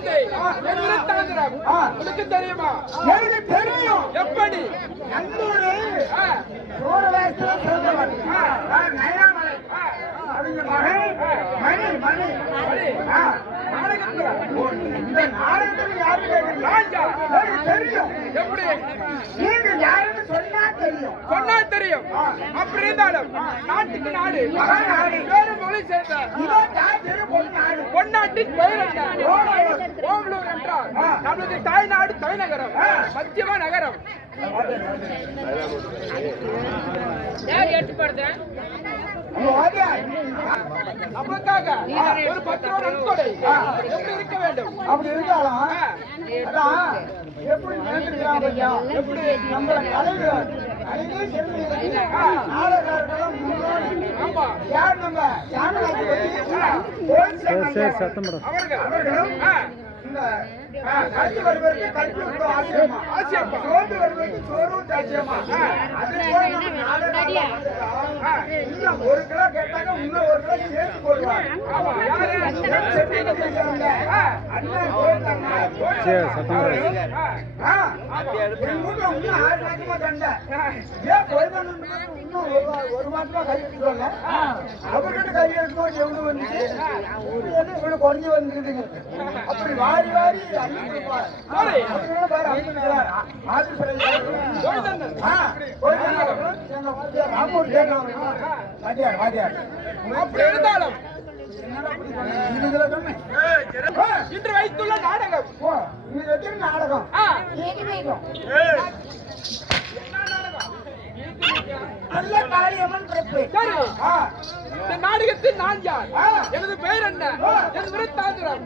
குழந்தை உனக்கு தெரியுமா? எனக்கு தெரியும். எப்படி? நல்லூரு ஒரு வயசுல பிறந்தவன் நயனாமலை அவங்க மகன் மணி மணி இந்த நாடகத்தில் யாரு தெரியும். எப்படி? நீங்க யாருன்னு சொன்னா தெரியும். சொன்னா தெரியும். அப்படி இருந்தாலும் நாட்டுக்கு நாடு மகாநாடு வேறு மொழி சேர்ந்த பொன்னாட்டின் பெயர் என்ன? ஓமலூர் என்றால் நமது தாய்நாடு தலைநகரம் மத்தியமா நகரம். யார் ஏற்றுப்படுத்த நமக்காக ஒரு 10 ரூபாய் நன்கொடை எப்படி இருக்க வேண்டும்? அப்படி இருந்தாலும் எப்படி எப்படி நம்மள கலைஞர் யார் நம்ம அவர்களும் கல்வி வருவதற்கு கல்வி ஆசியமா சோறு வருவதற்கு சோறும் தாட்சியமா. அது போல இன்னும் 1 கிலோ கேட்டாங்க இன்னும் 1 கிலோ சேர்த்து போடுவாங்க. அவர்கிட்ட கல்வி எடுக்கும் எவ்வளவு வந்துச்சு இவ்வளவு குறைஞ்சி வந்துருக்குங்க. அப்படி வாரி வாரி அப்படி இருந்தாலும் இன்று வைத்துள்ள நாடகம் நாடகம் நல்ல காரியமன் பிறப்பு. இந்த நாடகத்தில் நான் யார்? எனது பெயர் என்ன? எனது விருத்தாந்திரம்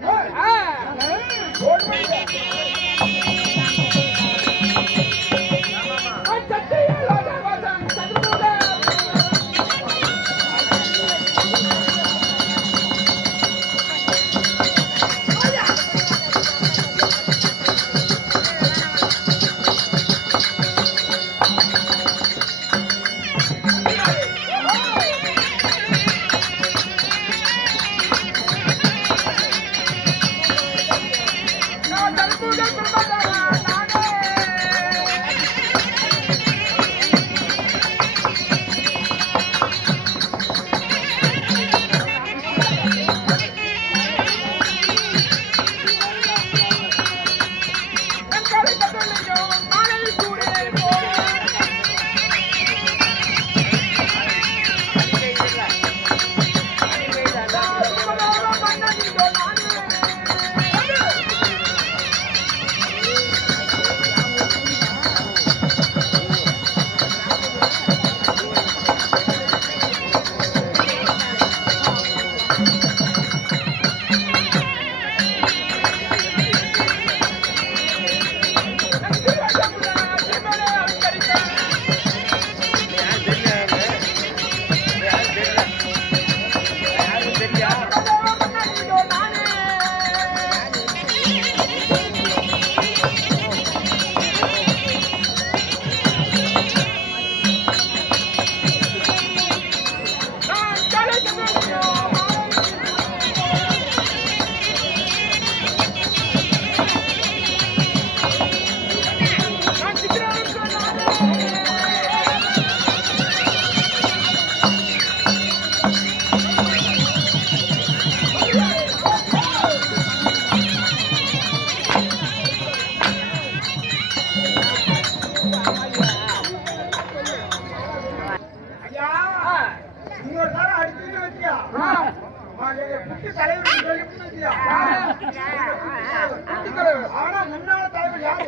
ஆனா முன்னாள் தலைவர் யாரு?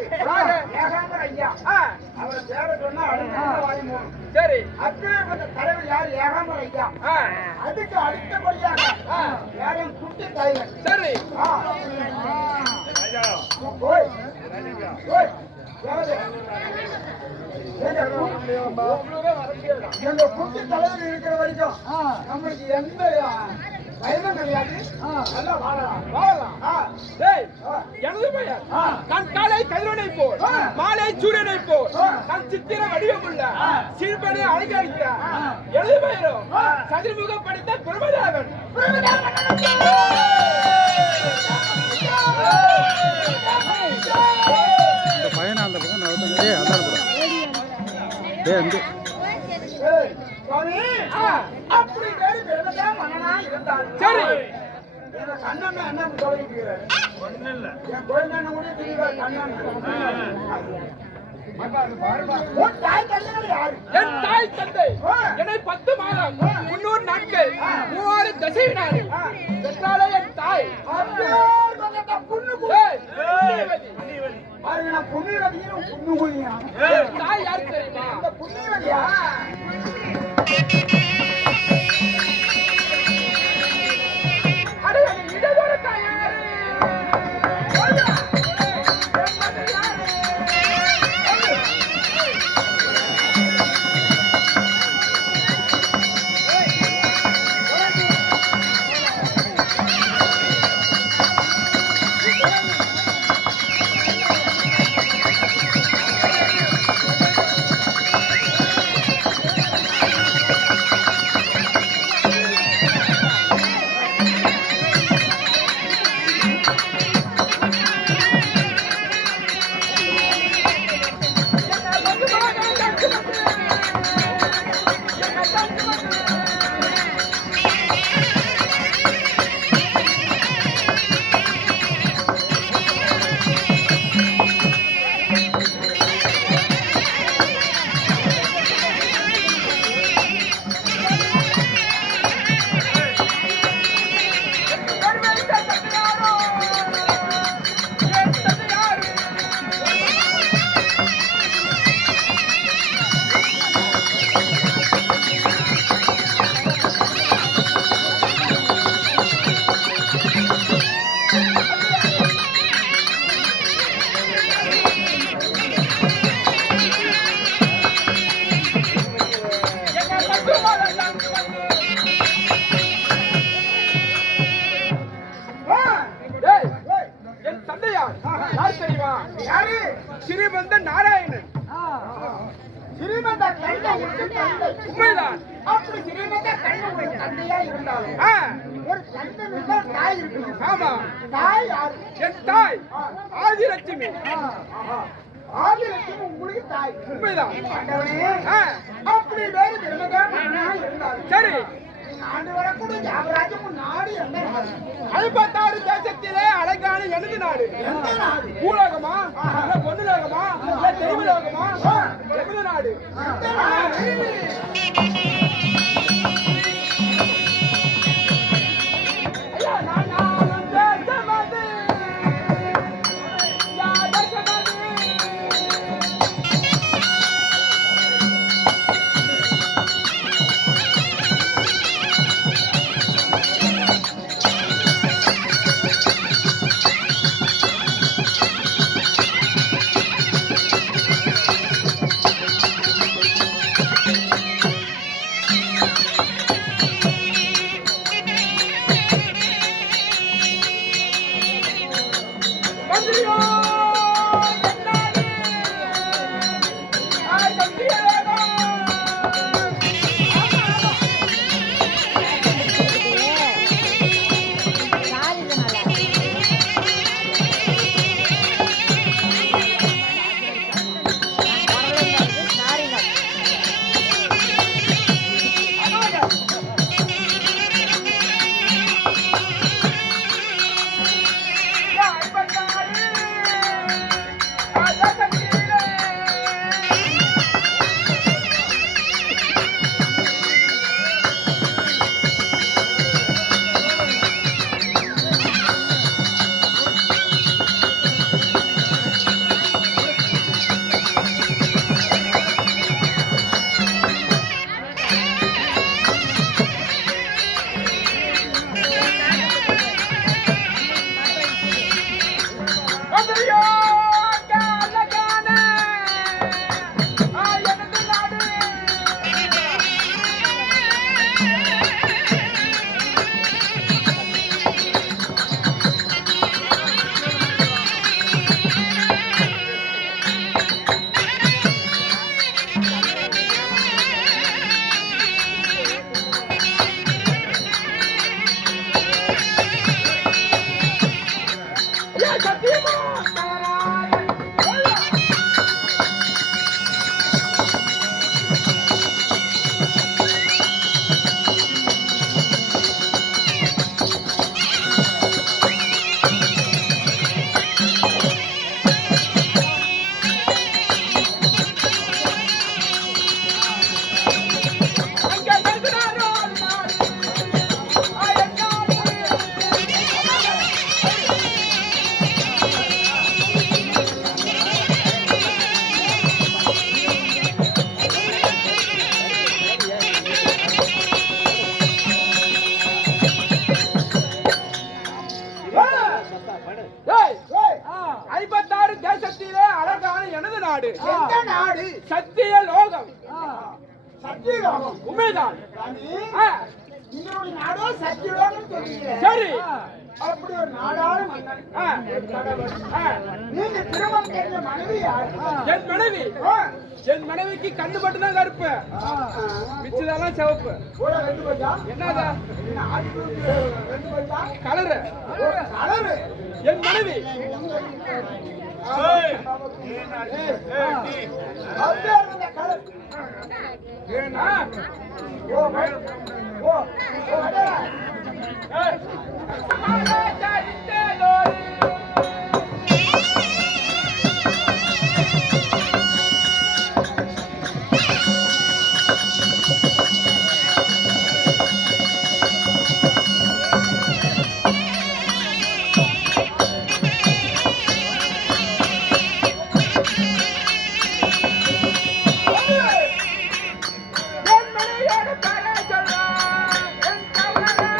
ஏகாம்பர ஐயா. அவர் பேர சொன்னா சரி. அப்பேற்பட்ட தலைவர் யாரு? ஏகாம்பர ஐயா. அதுக்கு அடுத்தபடியாக யாரையும் குட்டி தலைவர். சரி. ஓய் ஓய் எங்க குட்டி தலைவர் இருக்கிற வரைக்கும் நம்மளுக்கு எந்த பயமும் கிடையாது. நல்லா வாழலாம். எனது பெயர் நான் காலை கதிரவனை போல் மாலை சூரியனை போல் நான் சித்திர வடிவமுள்ள சிறுபடி அலங்கரித்த எனது பெயரும் கதிர்முகம் படித்த பிரமதேவன். ஏய், சுவாமி, அப்படி வேறு பிறந்ததான் மன்னனா இருந்தான். சரி. எங்க கண்ணம்மா என்ன சொல்லிக்கிறாரு? என் குழந்தை கூட தெரியல கண்ணன். உன் தாய் தந்தைகள் யாரு? என் தாய் தந்தை என்னை 10 மாதம் 300 நாட்கள் 3 தசை நாடு பெற்றாலே என் தாய். அப்பேற்பட்ட புண்ணுக்குடி. ஏய், புண்ணியவதி. பாருங்க, நான் புண்ணியவதியும் புண்ணுக்குடியா? என் தாய் யாரு தெரியுமா? இந்த புண்ணியவதியா? அட, என் இடதோட தாய் யாரு? என் தந்தையார் யார் தெரியுமா? யாரு? ஸ்ரீமந்த நாராயணன். ஸ்ரீமந்த கண்ணனுக்கு தந்தை. உண்மைதான். அப்படி ஸ்ரீமந்த கண்ணனுக்கு தந்தையா இருந்தாலும் ஒரு கண்ணனுக்கு தான் தாய் இருக்கணும். ஆமா. தாய் யாரு? என் தாய் ஆதிலட்சுமி. ஆதிலட்சுமி உங்களுக்கு தாய். உண்மைதான். ஆண்டவனே, அப்படி வேறு திருமண மன்னனா இருந்தாலும் சரி. ஆண்டு வரக்கூடிய யாவராஜும் உன் நாடு எந்த நாடு? 56 தேசத்திலே அழகான எனது நாடு. எந்த நாடு? பூலோகமா இல்ல பொன்னுலோகமா இல்ல தெய்வலோகமா? எனது நாடு. எந்த நாடு? ஐயா, நான் நானும் தேசமது. யார் தேசமது? மந்திரியோ என்னாலே சந்தியலோகா. மந்திரியோ அழகான எனது நாடு. ஐயா, சத்தியமா நாராயண். ஐயா. ஏய், ஏய், 56 தேசத்திலே அழகான எனது நாடு எந்த நாடு? சத்திய லோகம். சத்தியலோகம். உண்மைதான். சாமி, ஆ, உங்களுடைய நாடோ சத்தியலோகம் சொல்றீங்க. சரி. அப்படி ஒரு நாடாளு மன்னன். ஆ, கடவுள். ஆ, நீங்க திருமணம் செய்த மனைவி யாரு? என் மனைவி. என் மனைவிக்கு கண்ணு மட்டும்தான் கருப்பு, மிச்சதெல்லாம் சிவப்பு. கூட ரெண்டு பையா? என்னதா என்ன ஆட்டுக்கு ரெண்டு பையா? கலரு? கலரு. என் மனைவி. அப்படியே இருந்த கலர். ஆ, ஓ, ஓ, ஓ, அடே. ஏய். மலைச்சரித்ததொரு என் மனைவியோடு பெயரை சொல்வார் என் கவலை.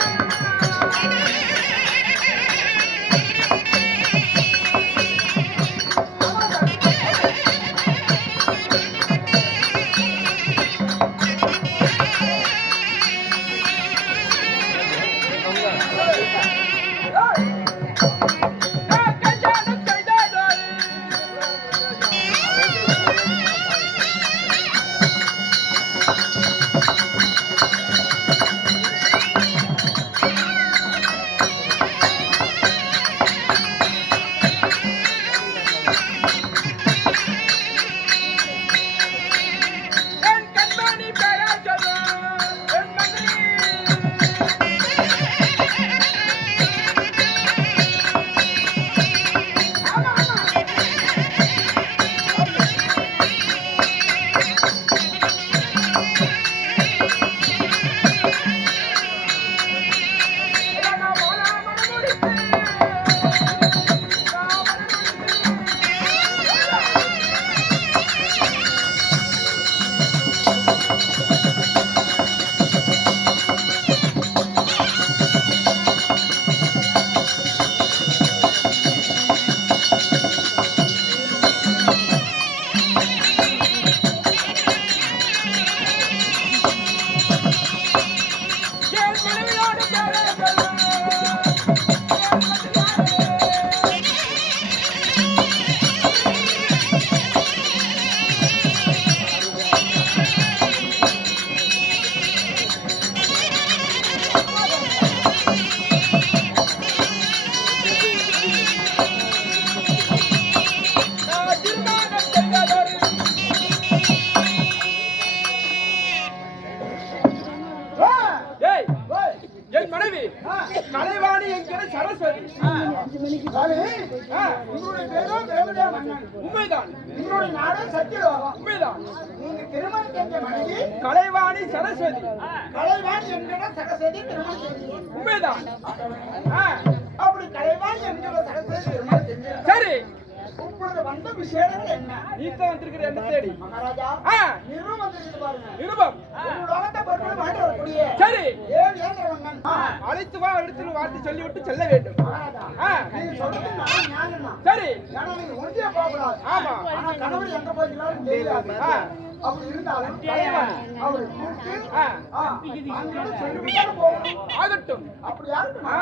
நான் கல்யாணம் செய்ததொரு என் கண்மணி பெயரை சொல்வார் என் மனைவி. என் மனைவியோடு பெயரை நான் திருமணம் செய்ததொரு ஏய், என் மனைவி கலைவாணி என்கிற சரஸ்வதி. சாமி, ஆ, உங்களுடைய பேரோ தேவதே மன்னன். உண்மைதான். உங்களுடைய நாடோ சத்தியலோகம். உண்மைதான். நீங்க திருமணம் செஞ்ச மனைவி கலைவாணி சரஸ்வதி. கலைவாணி என்கிற சரஸ்வதி திருமணம் செஞ்சீங்க. உண்மைதான். ஆ, அப்படி கலைவாணி என்கிற சரஸ்வதி திருமணம் செஞ்சீங்க. சரி. இப்பொழுது வந்த விஷயங்கள் என்ன? நீத்த வந்திருக்கிற என்ன தேடி. மகாராஜா, ஆ, நிருபம் வந்திருக்கு பாருங்க. நிருபம். ஒரு லோகத்தை பொறுத்து மாட்டு வரக்கூடிய சரி. ஏழு ஏந்திரவங்கன். அழைத்து வா, எடுத்து வார்த்தை சொல்லிவிட்டு செல்ல வேண்டும். மகாராஜா, ஆ, நீங்க சொல்றது நான் நியாயம் தான். சரி. ஏன்னா நீங்க ஒன்றிய போகக்கூடாது. ஆமா. ஆனா கணவர் எங்க போகிறாலும் தெரியாது. ஆ, அப்படி இருந்தாலும் தலைவன் அவரை கூப்பிட்டு ஆ, அங்கோட சொல்லிவிட்டு போகணும். ஆகட்டும். அப்படி யாருக்கு ஆ.